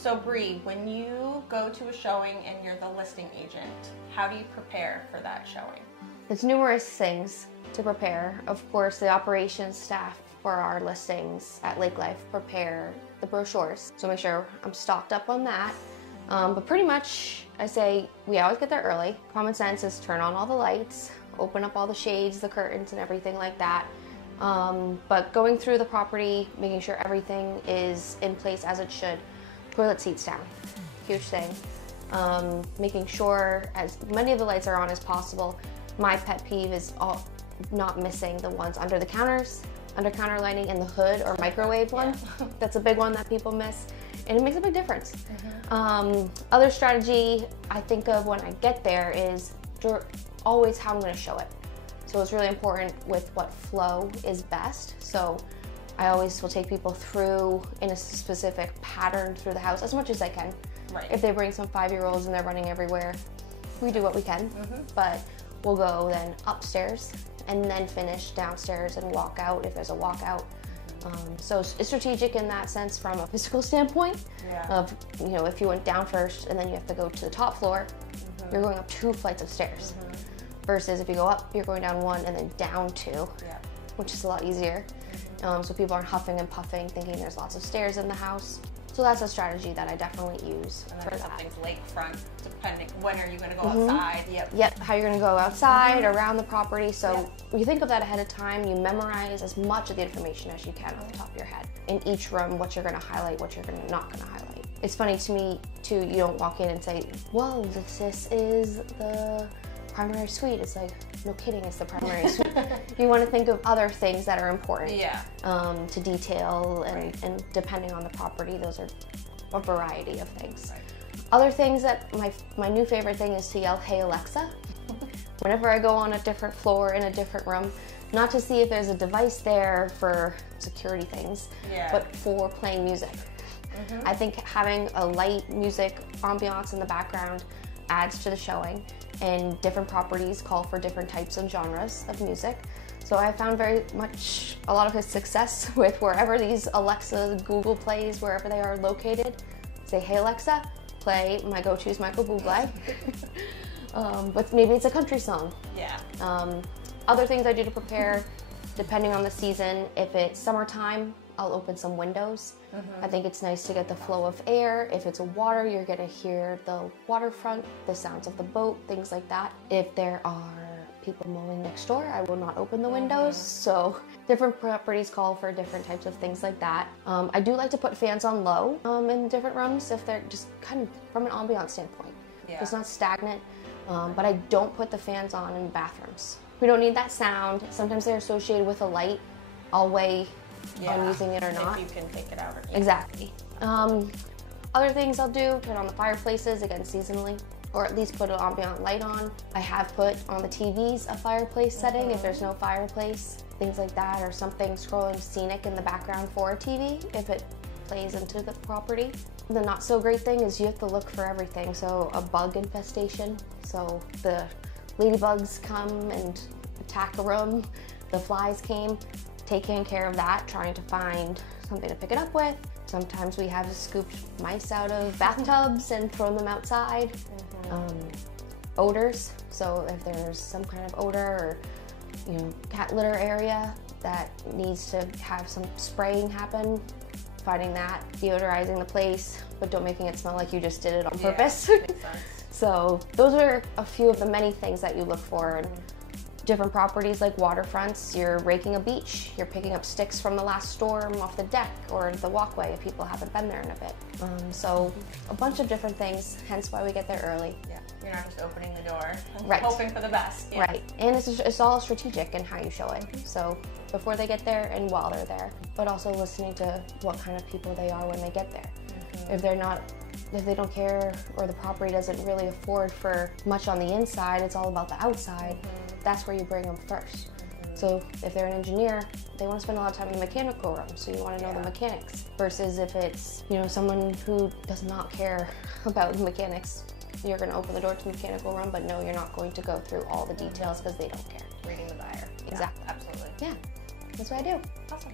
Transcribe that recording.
So Brie, when you go to a showing and you're the listing agent, how do you prepare for that showing? There's numerous things to prepare. Of course, the operations staff for our listings at Lake Life prepare the brochures, so make sure I'm stocked up on that. But pretty much, I say we always get there early. Common sense is turn on all the lights, open up all the shades, the curtains, and everything like that. But going through the property, making sure everything is in place as it should. Toilet seats down, huge thing. Making sure as many of the lights are on as possible. My pet peeve is not missing the ones under the counters, under counter lighting, and the hood or microwave one. Yeah. That's a big one that people miss, and it makes a big difference. Other strategy I think of when I get there is always how I'm going to show it. So it's really important with what flow is best. So I always will take people through in a specific pattern through the house as much as I can. Right. If they bring some 5-year-olds and they're running everywhere, we do what we can. But we'll go then upstairs and then finish downstairs and walk out if there's a walkout. So it's strategic in that sense from a physical standpoint. Of, you know, if you went down first and then you have to go to the top floor, you're going up 2 flights of stairs. Versus if you go up, you're going down 1 and then down 2, which is a lot easier. So people aren't huffing and puffing thinking there's lots of stairs in the house. So that's a strategy that I definitely use for that. Something's lakefront, depending, when are you going to go outside? Yep, how you're going to go outside, around the property. So you think of that ahead of time, you memorize as much of the information as you can off the top of your head. In each room, what you're going to highlight, what you're not going to highlight. It's funny to me, too, you don't walk in and say, whoa, this is the primary suite. It's like, no kidding, it's the primary suite. You want to think of other things that are important to detail, and depending on the property, those are a variety of things. Other things that my new favorite thing is to yell, hey Alexa, whenever I go on a different floor in a different room, not to see if there's a device there for security things, but for playing music. I think having a light music ambiance in the background adds to the showing, and different properties call for different types of genres of music. So I found very much a lot of his success with wherever these Alexa, Google Plays, wherever they are located. Say, hey Alexa, play my go-to is Michael Bublé. But maybe it's a country song. Other things I do to prepare, depending on the season, if it's summertime, I'll open some windows. I think it's nice to get the flow of air. If it's water, you're gonna hear the waterfront, the sounds of the boat, things like that. If there are people mowing next door, I will not open the windows. So different properties call for different types of things like that. I do like to put fans on low in different rooms if they're just kind of from an ambiance standpoint. It's not stagnant, but I don't put the fans on in bathrooms. We don't need that sound. Sometimes they're associated with a light. I'll weigh on using it or not. If you can take it out or not. Exactly. Other things I'll do, turn on the fireplaces, again seasonally, or at least put an ambient light on. I have put on the TVs a fireplace setting if there's no fireplace, things like that, or something scrolling scenic in the background for a TV if it plays into the property. The not so great thing is you have to look for everything. So a bug infestation, so the ladybugs come and attack a room, the flies came, taking care of that, trying to find something to pick it up with. Sometimes we have scooped mice out of bathtubs and thrown them outside. Odors, so if there's some kind of odor or cat litter area that needs to have some spraying happen, finding that, deodorizing the place, but don't making it smell like you just did it on purpose. Makes sense. So those are a few of the many things that you look for. And different properties like waterfronts, you're raking a beach, you're picking up sticks from the last storm off the deck or the walkway if people haven't been there in a bit. So a bunch of different things, hence why we get there early. You're not just opening the door and hoping for the best. Right, and it's all strategic in how you show it. So before they get there and while they're there, but also listening to what kind of people they are when they get there. If they don't care or the property doesn't really afford for much on the inside, it's all about the outside, that's where you bring them first. So if they're an engineer, they want to spend a lot of time in the mechanical room, so you want to know the mechanics. Versus if it's someone who does not care about the mechanics, you're going to open the door to the mechanical room, but no, you're not going to go through all the details because they don't care. Reading the buyer. Exactly. Absolutely. Yeah, that's what I do. Awesome.